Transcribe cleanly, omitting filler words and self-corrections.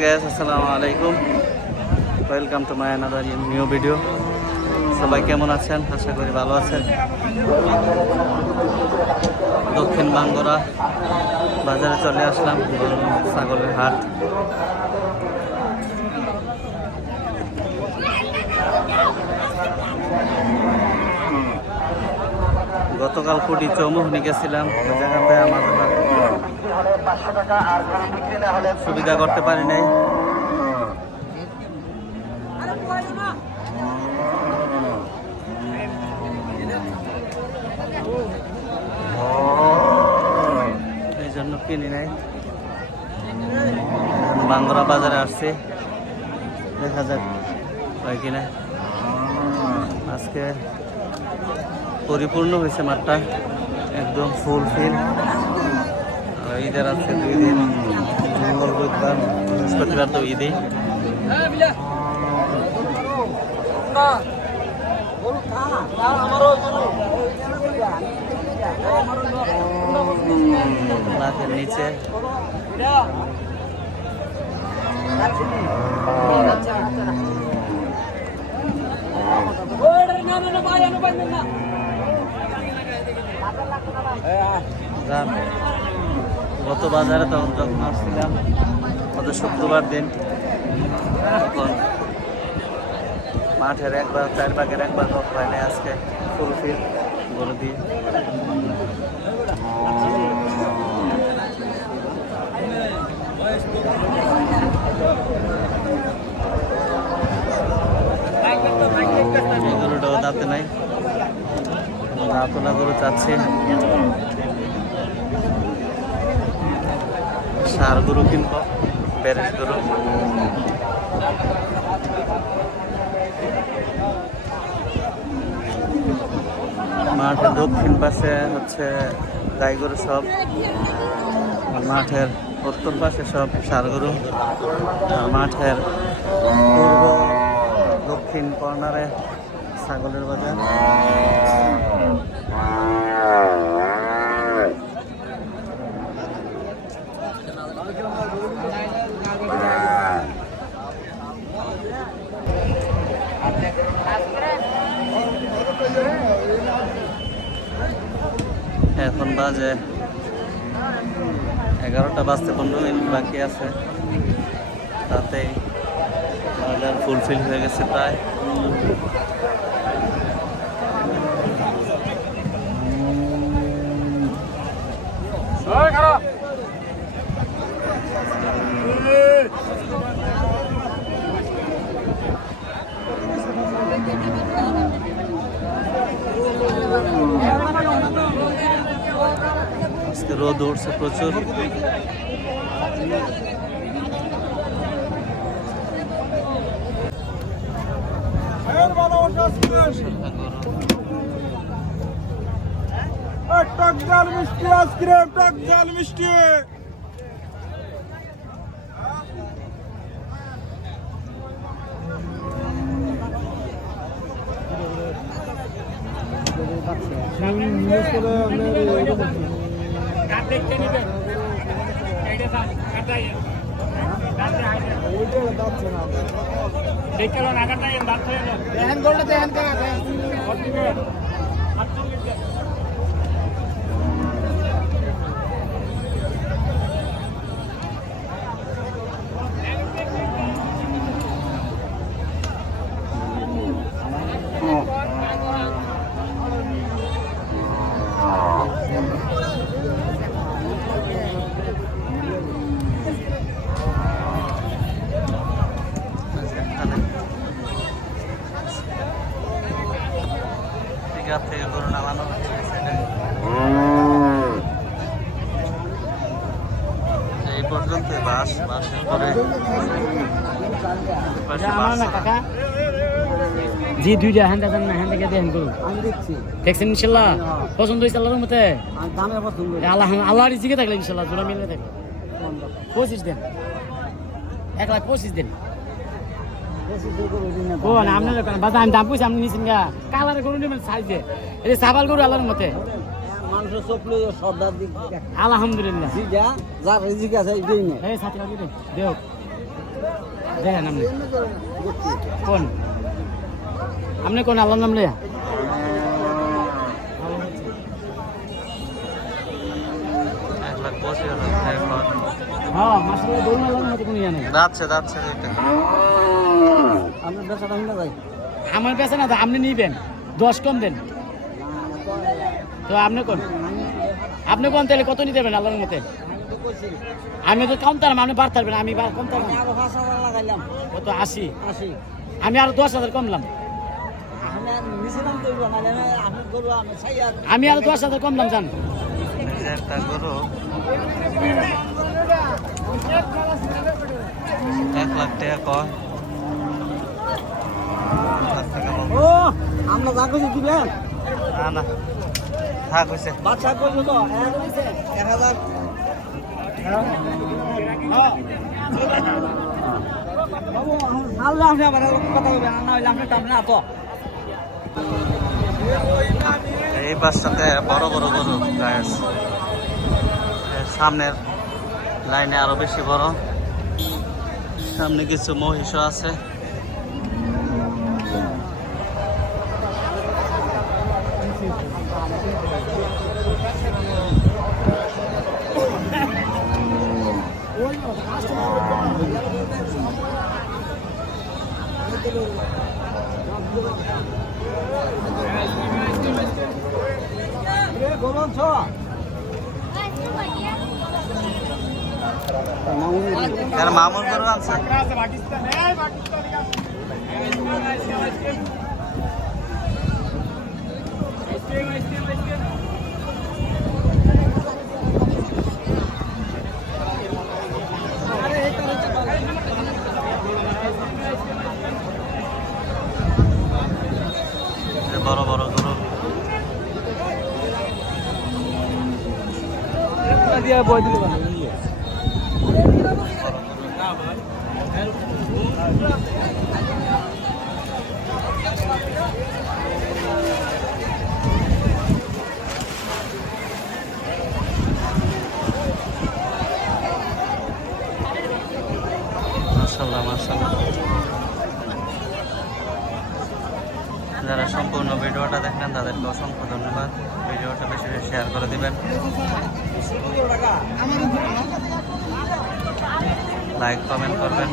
Guys, আসসালামু আলাইকুম, welcome to my another new video. সবাই কেমন আছেন? আশা করি ভালো আছেন। দক্ষিণ বাঙ্গরা বাজারে চলে আসলাম, ছাগলের হাট। গতকাল কুটি চৌমুহনি গেছিলাম, ওই জায়গাতে আমাদের সুবিধা করতে পারি নাই। এই জন্য কিনি নাই। বাঙ্গরা বাজারে আসছে, দেখা যাক হয় কিনা। আজকে পরিপূর্ণ হয়েছে মাঠটা, একদম ফুলফিল। ঈদের আছে 2 দিন, মঙ্গল বুধবার বৃহস্পতিবার তো ঈদই। নাকের নিচে গত বাজারে তখন যখন আসছিলাম, গত শুক্রবার দিন, তখন মাঠের 4 ভাগের 1 ভাগ হয় না। আজকে ফুলফিল গরু দিয়ে। এই গরুটাও দাঁতে নাই, দাঁতলা গরু চাচ্ছি। সার গরু কিনবো, বেরেস গরু। মাঠের দক্ষিণ পাশে হচ্ছে গাই গরু সব, মাঠের উত্তর পাশে সব ষাঁড় গরু, মাঠের পূর্ব দক্ষিণ কর্নারে ছাগলের বাজার। এখন বাজে 11টা বাজতে 15 মিনিট বাকি আছে, তাতেই বাজার ফুলফিল হয়ে গেছে প্রায়। আজকে রোদ উঠছে প্রচুর। টক ঝাল মিষ্টি আইসক্রিম, টক ঝাল মিষ্টি। থেকে গরু নামানো হচ্ছে এই পর্যন্ত। বাসের পরে জি 2টা হ্যান্ড দেন না, হ্যান্ড থেকে দেন গরু আমি দেখছি, দেখছেন ইনশাআল্লাহ পছন্দ হইছে আল্লাহর মতে। দামে পছন্দ আল্লাহর রিজিকে থাকলে ইনশাআল্লাহ জোড়া মিলে থাকবে। 25 দেন, 1,25,000 দেন। ও না আপনার বাজার আমি দাম কইছি, আপনি নিছেন গা কালারে গরু নেবেন সাইজে। এই সাবাল গরু আল্লাহর মতে মানুষ চোখলে সর্দার দিক। আলহামদুলিল্লাহ জি যা যার রিজিক আছে এইটাই নে। এই সাথে লাগি দেও দেখেন আপনি কোন আপনি কোন আল্লাহর নাম লইয়া 1,25,000 হ্যাঁ মাশাআল্লাহ দৌড় আল্লাহর মতো কোনো ইয়া নেই যাচ্ছে এটা আপনার বেচাটা হইনা ভাই আমার বেচা না তো আপনি নিবেন 10 কম দেন তো আপনি কোন তাহলে কত নিতে দেবেন আল্লাহর মতে আমি তো কম তার মানে বাড়তে পারবেন আমি কম তার কত 80 আমি আরো 10,000 কমলাম আমি আরো 10,000 কমলাম জান একটা গরু 1 লাখ টাকা কয় ও আমরা যা কইছি দিবেন না থাক হইছে বাচ্চা কইলো তো 1000 বাবু আল্লাহ আপনি আবার কথা বলবেন না হইলে আপনি টাপ না তো এই পাশটাতে বড় গরু গাইস সামনের লাইনে আরো বেশি বড় সামনে কিছু মহিষও আছে মামুন গরু আনছে বড় গরু দিয়া বই দিলে ভালো মাশাআল্লাহ যারা সম্পূর্ণ ভিডিওটা দেখলেন তাদেরকে অসংখ্য ধন্যবাদ ভিডিওটা বেশি বেশি শেয়ার করে দিবেন লাইক কমেন্ট করবেন